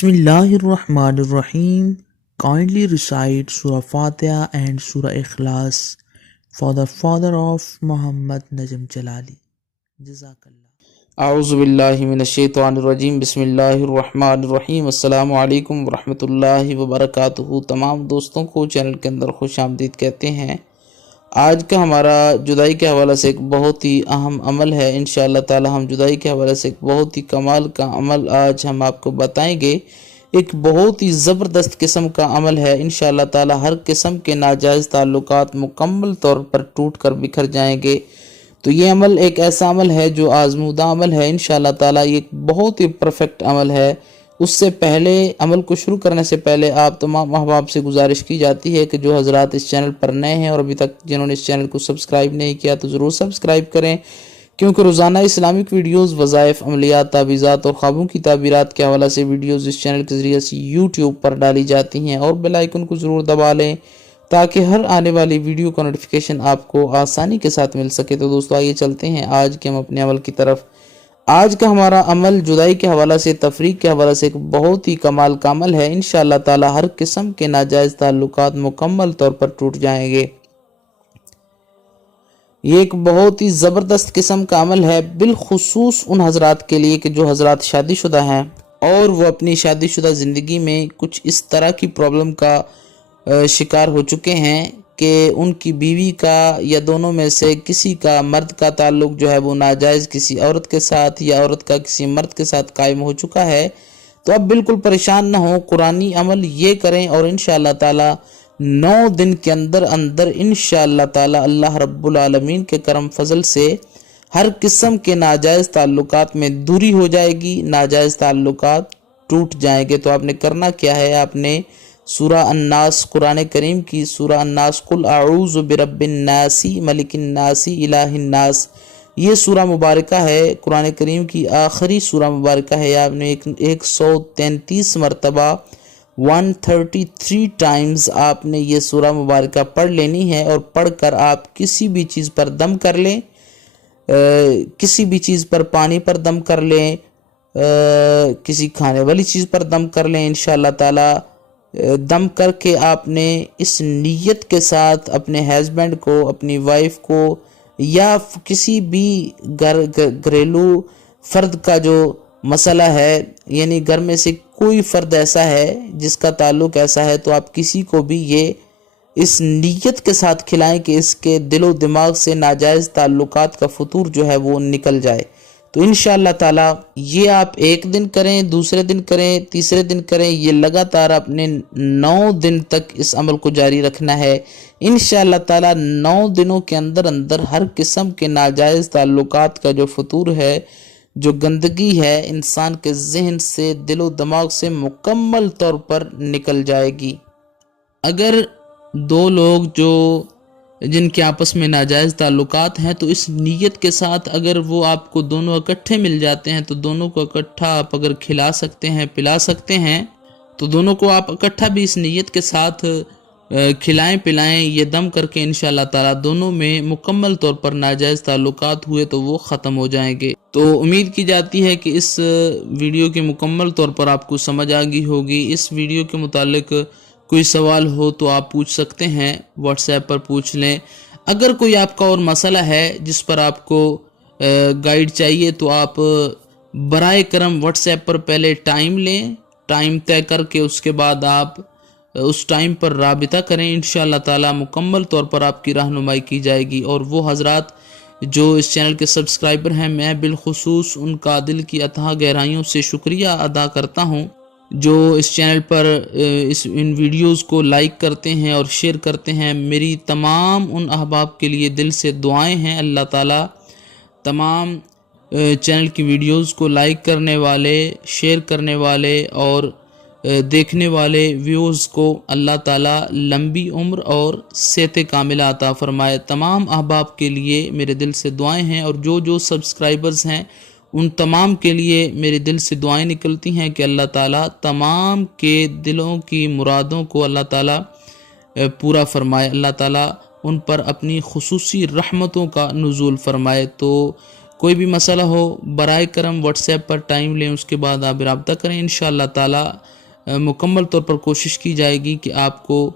Bismillahirrahmanirrahim. Kindly recite Surah Fatiha and Surah Ikhlas for the father of Muhammad Najm Jalali. Jazakallah. اعوذ باللہ من الشیطان الرجیم بسم اللہ الرحمن الرحیم السلام علیکم ورحمۃ اللہ وبرکاتہ۔ تمام دوستوں کو چینل کے اندر خوش آمدید کہتے ہیں۔ آج کا ہمارا جدائی کے حوالے سے ایک بہت ہی اہم عمل ہے۔ انشاءاللہ تعالی ہم جدائی کے حوالے سے ایک بہت ہی کمال کا عمل آج ہم آپ کو بتائیں گے۔ ایک بہت ہی زبردست قسم کا عمل ہے۔ انشاءاللہ تعالی ہر قسم کے ناجائز تعلقات مکمل طور پر ٹوٹ کر بکھر جائیں گے۔ تو یہ عمل ایک ایسا عمل ہے جو آزمودہ عمل ہے۔ انشاءاللہ تعالی یہ ایک بہت ہی پرفیکٹ عمل ہے۔ اس سے پہلے عمل کو شروع کرنے سے پہلے آپ تمام احباب سے گزارش کی جاتی ہے کہ جو حضرات اس چینل پر نئے ہیں اور ابھی تک جنہوں نے اس چینل کو سبسکرائب نہیں کیا تو ضرور سبسکرائب کریں، کیونکہ روزانہ اسلامک ویڈیوز، وظائف، عملیات، تعویذات اور خوابوں کی تعبیرات کے حوالے سے ویڈیوز اس چینل کے ذریعے سے یوٹیوب پر ڈالی جاتی ہیں، اور بیل آئیکن کو ضرور دبا لیں تاکہ ہر آنے والی ویڈیو کا نوٹیفیکیشن آپ کو آسانی کے ساتھ مل سکے۔ تو دوستو آئیے چلتے ہیں آج کے ہم اپنے عمل کی طرف۔ آج کا ہمارا عمل جدائی کے حوالے سے، تفریق کے حوالے سے ایک بہت ہی کمال کا عمل ہے۔ انشاءاللہ تعالی ہر قسم کے ناجائز تعلقات مکمل طور پر ٹوٹ جائیں گے۔ یہ ایک بہت ہی زبردست قسم کا عمل ہے، بالخصوص ان حضرات کے لیے کہ جو حضرات شادی شدہ ہیں اور وہ اپنی شادی شدہ زندگی میں کچھ اس طرح کی پرابلم کا شکار ہو چکے ہیں کہ ان کی بیوی کا یا دونوں میں سے کسی کا، مرد کا تعلق جو ہے وہ ناجائز کسی عورت کے ساتھ یا عورت کا کسی مرد کے ساتھ قائم ہو چکا ہے۔ تو اب بالکل پریشان نہ ہوں، قرآنی عمل یہ کریں اور انشاءاللہ تعالی 9 دن کے اندر انشاءاللہ تعالی اللہ رب العالمین کے کرم فضل سے ہر قسم کے ناجائز تعلقات میں دوری ہو جائے گی، ناجائز تعلقات ٹوٹ جائیں گے۔ تو آپ نے کرنا کیا ہے، آپ نے سورہ الناس، قرآن کریم کی سورہ الناس، قل اعوذ برب الناس ملک الناس الہ الناس، یہ سورہ مبارکہ ہے، قرآن کریم کی آخری سورہ مبارکہ ہے۔ آپ نے 133 مرتبہ 133 ٹائمز آپ نے یہ سورہ مبارکہ پڑھ لینی ہے، اور پڑھ کر آپ کسی بھی چیز پر دم کر لیں، کسی بھی چیز پر، پانی پر دم کر لیں، کسی کھانے والی چیز پر دم کر لیں۔ انشاءاللہ تعالی دم کر کے آپ نے اس نیت کے ساتھ اپنے ہسبینڈ کو، اپنی وائف کو، یا کسی بھی گھریلو فرد کا جو مسئلہ ہے، یعنی گھر میں سے کوئی فرد ایسا ہے جس کا تعلق ایسا ہے، تو آپ کسی کو بھی یہ اس نیت کے ساتھ کھلائیں کہ اس کے دل و دماغ سے ناجائز تعلقات کا فطور جو ہے وہ نکل جائے۔ تو انشاءاللہ تعالی یہ آپ ایک دن کریں، دوسرے دن کریں، تیسرے دن کریں، یہ لگاتار آپ نے 9 دن تک اس عمل کو جاری رکھنا ہے۔ انشاءاللہ تعالی 9 دنوں کے اندر ہر قسم کے ناجائز تعلقات کا جو فطور ہے، جو گندگی ہے، انسان کے ذہن سے، دل و دماغ سے مکمل طور پر نکل جائے گی۔ اگر 2 لوگ جن کے آپس میں ناجائز تعلقات ہیں، تو اس نیت کے ساتھ اگر وہ آپ کو دونوں اکٹھے مل جاتے ہیں، تو دونوں کو اکٹھا آپ اگر کھلا سکتے ہیں، پلا سکتے ہیں، تو دونوں کو آپ اکٹھا بھی اس نیت کے ساتھ کھلائیں پلائیں، یہ دم کر کے انشاءاللہ تعالی دونوں میں مکمل طور پر ناجائز تعلقات ہوئے تو وہ ختم ہو جائیں گے۔ تو امید کی جاتی ہے کہ اس ویڈیو کے مکمل طور پر آپ کو سمجھ آ گئی ہوگی۔ اس ویڈیو کے متعلق کوئی سوال ہو تو آپ پوچھ سکتے ہیں، واٹس ایپ پر پوچھ لیں۔ اگر کوئی آپ کا اور مسئلہ ہے جس پر آپ کو گائیڈ چاہیے، تو آپ برائے کرم واٹس ایپ پر پہلے ٹائم لیں، ٹائم طے کر کے اس کے بعد آپ اس ٹائم پر رابطہ کریں۔ انشاءاللہ تعالی مکمل طور پر آپ کی رہنمائی کی جائے گی۔ اور وہ حضرات جو اس چینل کے سبسکرائبر ہیں، میں بالخصوص ان کا دل کی اتھاہ گہرائیوں سے شکریہ ادا کرتا ہوں، جو اس چینل پر ان ویڈیوز کو لائک کرتے ہیں اور شیئر کرتے ہیں۔ میری تمام ان احباب کے لیے دل سے دعائیں ہیں۔ اللہ تعالی تمام چینل کی ویڈیوز کو لائک کرنے والے، شیئر کرنے والے اور دیکھنے والے ویوز کو اللہ تعالی لمبی عمر اور صحت کاملہ عطا فرمائے۔ تمام احباب کے لیے میرے دل سے دعائیں ہیں، اور جو سبسکرائبرز ہیں ان تمام کے لیے میرے دل سے دعائیں نکلتی ہیں کہ اللہ تعالیٰ تمام کے دلوں کی مرادوں کو اللہ تعالیٰ پورا فرمائے، اللہ تعالیٰ ان پر اپنی خصوصی رحمتوں کا نزول فرمائے۔ تو کوئی بھی مسئلہ ہو برائے کرم واٹس ایپ پر ٹائم لیں، اس کے بعد آپ رابطہ کریں، انشاءاللہ تعالی مکمل طور پر کوشش کی جائے گی کہ آپ کو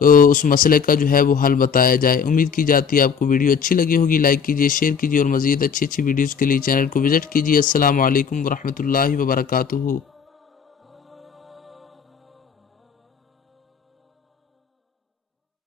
اس مسئلے کا جو ہے وہ حل بتایا جائے۔ امید کی جاتی ہے آپ کو ویڈیو اچھی لگی ہوگی، لائک کیجئے، شیئر کیجئے اور مزید اچھی ویڈیوز کے لیے چینل کو وزٹ کیجئے۔ السلام علیکم ورحمۃ اللہ وبرکاتہ۔